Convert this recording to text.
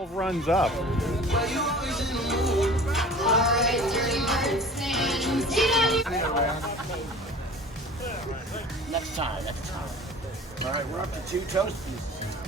12 runs up. All right, Dirty Birds stand. Next time. All right, we're up to 2 Toasties.